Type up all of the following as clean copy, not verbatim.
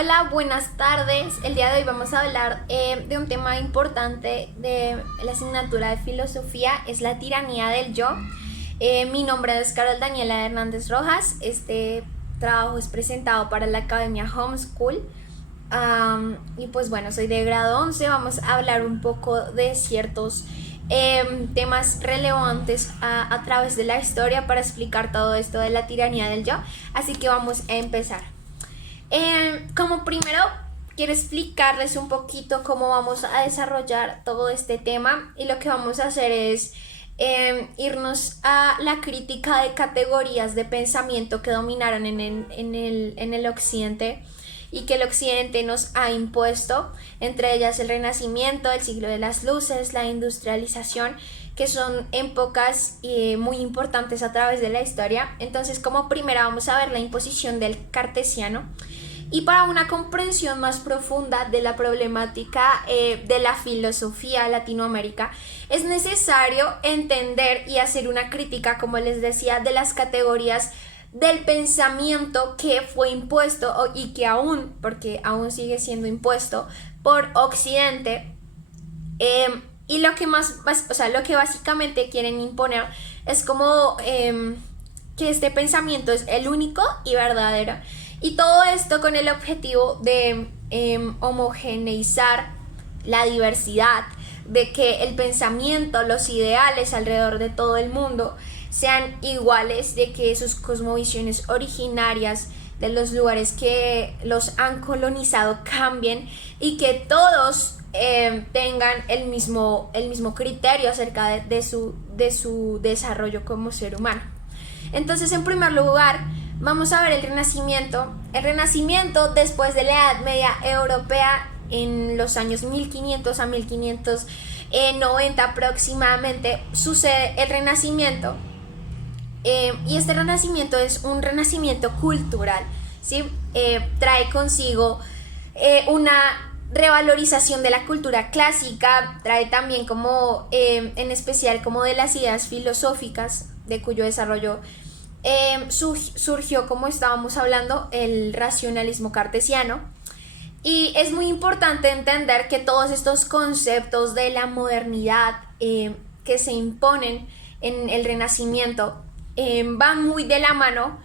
Hola, buenas tardes. El día de hoy vamos a hablar de un tema importante de la asignatura de filosofía, es la tiranía del yo. Mi nombre es Carol Daniela Hernández Rojas. Este trabajo es presentado para la Academia Homeschool. Y pues bueno, soy de grado 11. Vamos a hablar un poco de ciertos temas relevantes a través de la historia para explicar todo esto de la tiranía del yo. Así que vamos a empezar. Como primero, quiero explicarles un poquito cómo vamos a desarrollar todo este tema, y lo que vamos a hacer es irnos a la crítica de categorías de pensamiento que dominaron en el occidente y que el occidente nos ha impuesto, entre ellas el Renacimiento, el siglo de las luces, la industrialización, que son épocas muy importantes a través de la historia. Entonces, como primera vamos a ver la imposición del cartesiano, y para una comprensión más profunda de la problemática de la filosofía Latinoamérica, es necesario entender y hacer una crítica, como les decía, de las categorías del pensamiento que fue impuesto y que aún, porque aún sigue siendo impuesto por Occidente. Y lo que lo que básicamente quieren imponer es como que este pensamiento es el único y verdadero. Y todo esto con el objetivo de homogeneizar la diversidad, de que el pensamiento, los ideales alrededor de todo el mundo sean iguales, de que sus cosmovisiones originarias de los lugares que los han colonizado cambien, y que todos tengan el mismo criterio acerca de su desarrollo como ser humano. Entonces, en primer lugar, vamos a ver el Renacimiento. El Renacimiento, después de la Edad Media Europea, en los años 1500 a 1590 aproximadamente, sucede el Renacimiento. Y este Renacimiento es un renacimiento cultural, ¿sí? Trae consigo una revalorización de la cultura clásica, trae también como, en especial, como de las ideas filosóficas, de cuyo desarrollo surgió, como estábamos hablando, el racionalismo cartesiano. Y es muy importante entender que todos estos conceptos de la modernidad que se imponen en el Renacimiento van muy de la mano,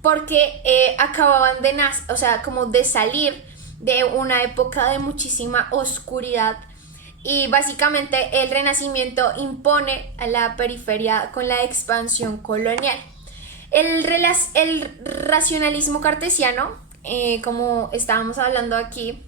porque acababan como de salir de una época de muchísima oscuridad. Y básicamente el Renacimiento impone a la periferia con la expansión colonial. El racionalismo cartesiano, como estábamos hablando aquí,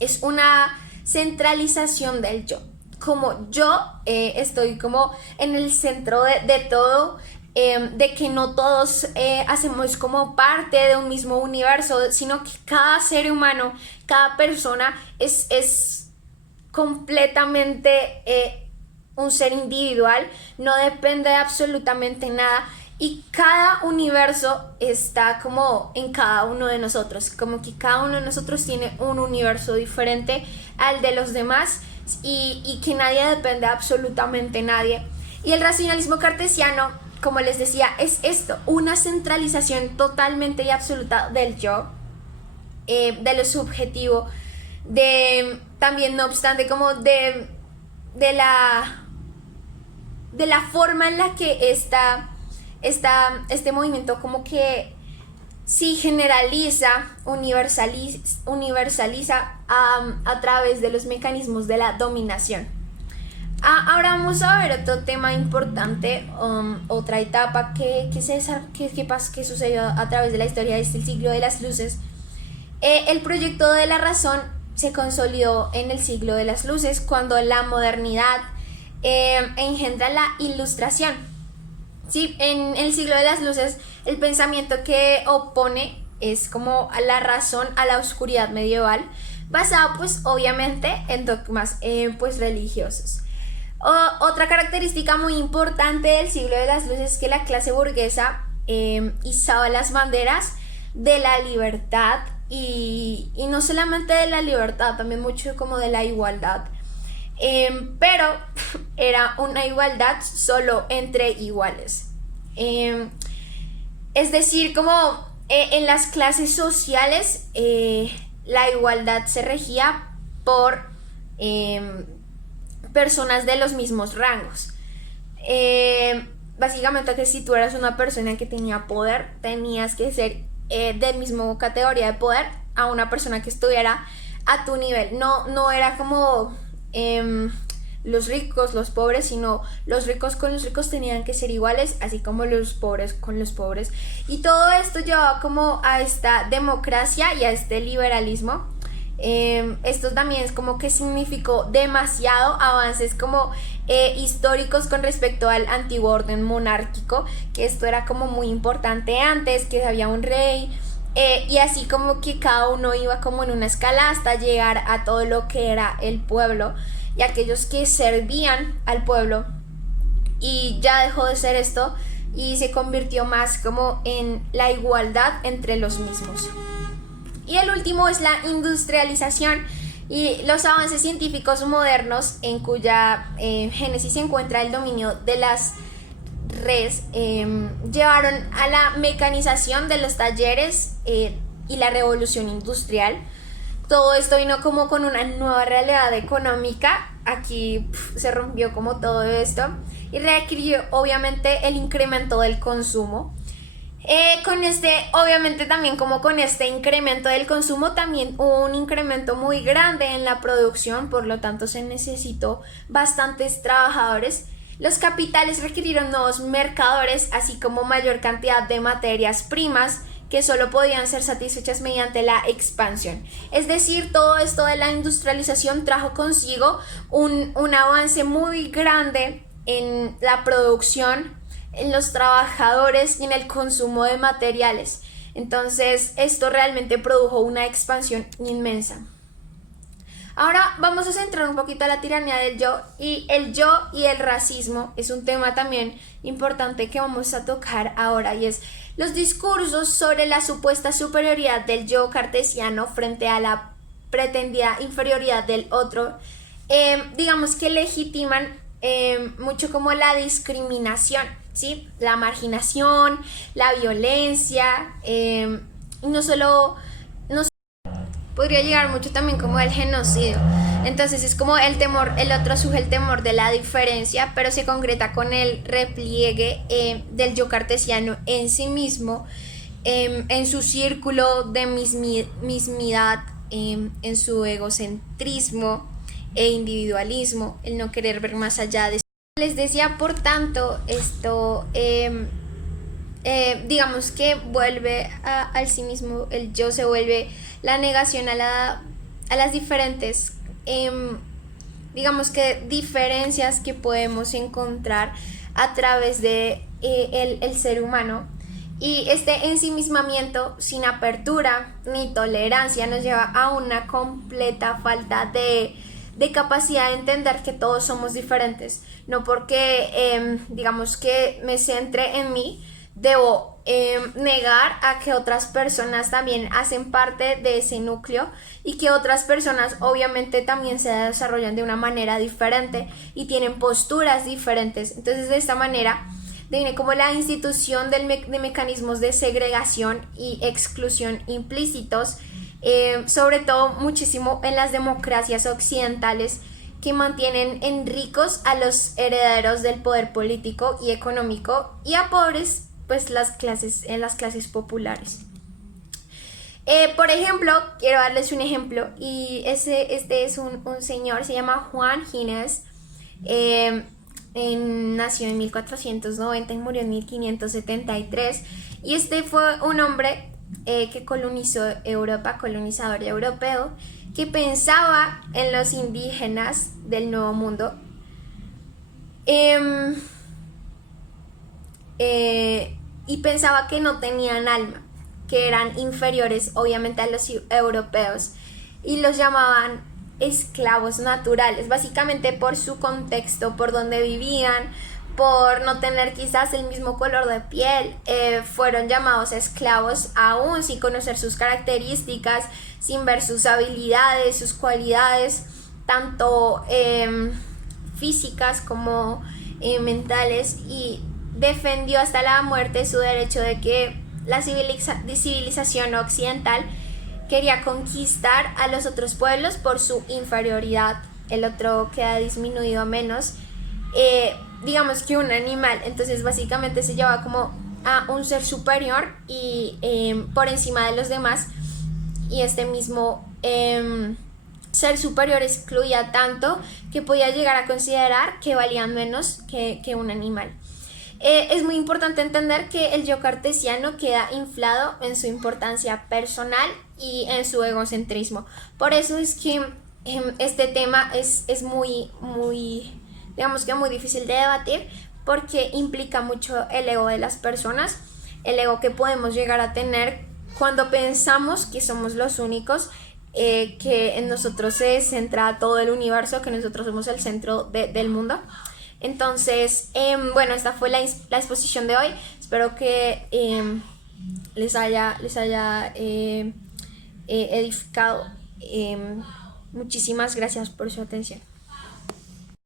es una centralización del yo. Como yo estoy como en el centro de todo, de que no todos hacemos como parte de un mismo universo, sino que cada ser humano, cada persona es completamente un ser individual, no depende de absolutamente nada, y cada universo está como en cada uno de nosotros, como que cada uno de nosotros tiene un universo diferente al de los demás, y que nadie depende de absolutamente nadie. Y el racionalismo cartesiano, como les decía, es esto, una centralización totalmente y absoluta del yo, de lo subjetivo, también, no obstante, como de la forma en la que este movimiento como que sí generaliza, universaliza a través de los mecanismos de la dominación. Ahora vamos a ver otro tema importante, otra etapa que sucedió a través de la historia, es el siglo de las luces. El proyecto de la razón se consolidó en el siglo de las luces, cuando la modernidad engendra la ilustración. Sí, en el siglo de las luces, el pensamiento que opone es como a la razón a la oscuridad medieval, basado pues obviamente en dogmas pues religiosos. Otra característica muy importante del siglo de las luces es que la clase burguesa izaba las banderas de la libertad, y no solamente de la libertad, también mucho como de la igualdad, pero era una igualdad solo entre iguales. Es decir, como En las clases sociales la igualdad se regía por personas de los mismos rangos. Básicamente que si tú eras una persona que tenía poder, tenías que ser del mismo categoría de poder a una persona que estuviera a tu nivel. No era como los ricos, los pobres, sino los ricos con los ricos tenían que ser iguales, así como los pobres con los pobres. Y todo esto llevaba como a esta democracia y a este liberalismo. Esto también es como que significó demasiado avances como históricos con respecto al antiguo orden monárquico, que esto era como muy importante antes, que había un rey, y así como que cada uno iba como en una escala hasta llegar a todo lo que era el pueblo y aquellos que servían al pueblo. Y ya dejó de ser esto y se convirtió más como en la igualdad entre los mismos. Y el último es la industrialización y los avances científicos modernos, en cuya génesis se encuentra el dominio de las redes, llevaron a la mecanización de los talleres y la revolución industrial. Todo esto vino como con una nueva realidad económica. Aquí se rompió como todo esto y requirió obviamente el incremento del consumo. Obviamente también como con este incremento del consumo también hubo un incremento muy grande en la producción, por lo tanto se necesitó bastantes trabajadores. Los capitales requirieron nuevos mercadores, así como mayor cantidad de materias primas que solo podían ser satisfechas mediante la expansión. Es decir, todo esto de la industrialización trajo consigo un avance muy grande en la producción, en los trabajadores y en el consumo de materiales. Entonces, esto realmente produjo una expansión inmensa. Ahora vamos a centrar un poquito a la tiranía del yo, y el yo y el racismo es un tema también importante que vamos a tocar ahora, y es los discursos sobre la supuesta superioridad del yo cartesiano frente a la pretendida inferioridad del otro. Digamos que legitiman mucho como la discriminación, ¿sí? La marginación, la violencia, no solo podría llegar mucho también como el genocidio. Entonces es como el temor, el otro surge el temor de la diferencia, pero se concreta con el repliegue del yo cartesiano en sí mismo, en su círculo de mismidad, en su egocentrismo e individualismo, el no querer ver más allá de. Les decía, por tanto, esto digamos que vuelve al sí mismo, el yo se vuelve la negación a las diferentes, digamos que diferencias que podemos encontrar a través de el ser humano. Y este ensimismamiento sin apertura ni tolerancia nos lleva a una completa falta de capacidad de entender que todos somos diferentes. No porque digamos que me centre en mí, debo negar a que otras personas también hacen parte de ese núcleo y que otras personas obviamente también se desarrollan de una manera diferente y tienen posturas diferentes. Entonces, de esta manera viene como la institución de mecanismos de segregación y exclusión implícitos, sobre todo muchísimo en las democracias occidentales, que mantienen en ricos a los herederos del poder político y económico y a pobres pues en las clases populares. Por ejemplo, quiero darles un ejemplo, y este es un señor, se llama Juan Gines, nació en 1490 y murió en 1573, y este fue un hombre que colonizó Europa, colonizador europeo, que pensaba en los indígenas del Nuevo Mundo, y pensaba que no tenían alma, que eran inferiores obviamente a los europeos, y los llamaban esclavos naturales, básicamente por su contexto, por donde vivían, por no tener quizás el mismo color de piel, fueron llamados esclavos aún sin conocer sus características, sin ver sus habilidades, sus cualidades, tanto físicas como mentales, y defendió hasta la muerte su derecho de que la civilización occidental quería conquistar a los otros pueblos por su inferioridad. El otro queda disminuido a menos, digamos que un animal. Entonces básicamente se lleva como a un ser superior y por encima de los demás, y este mismo ser superior excluía tanto que podía llegar a considerar que valían menos que un animal. Es muy importante entender que el yo cartesiano queda inflado en su importancia personal y en su egocentrismo. Por eso es que este tema es muy, digamos que muy difícil de debatir, porque implica mucho el ego de las personas, el ego que podemos llegar a tener cuando pensamos que somos los únicos, que en nosotros se centra todo el universo, que nosotros somos el centro del mundo. Entonces, bueno, esta fue la exposición de hoy. Espero que les haya edificado. Muchísimas gracias por su atención.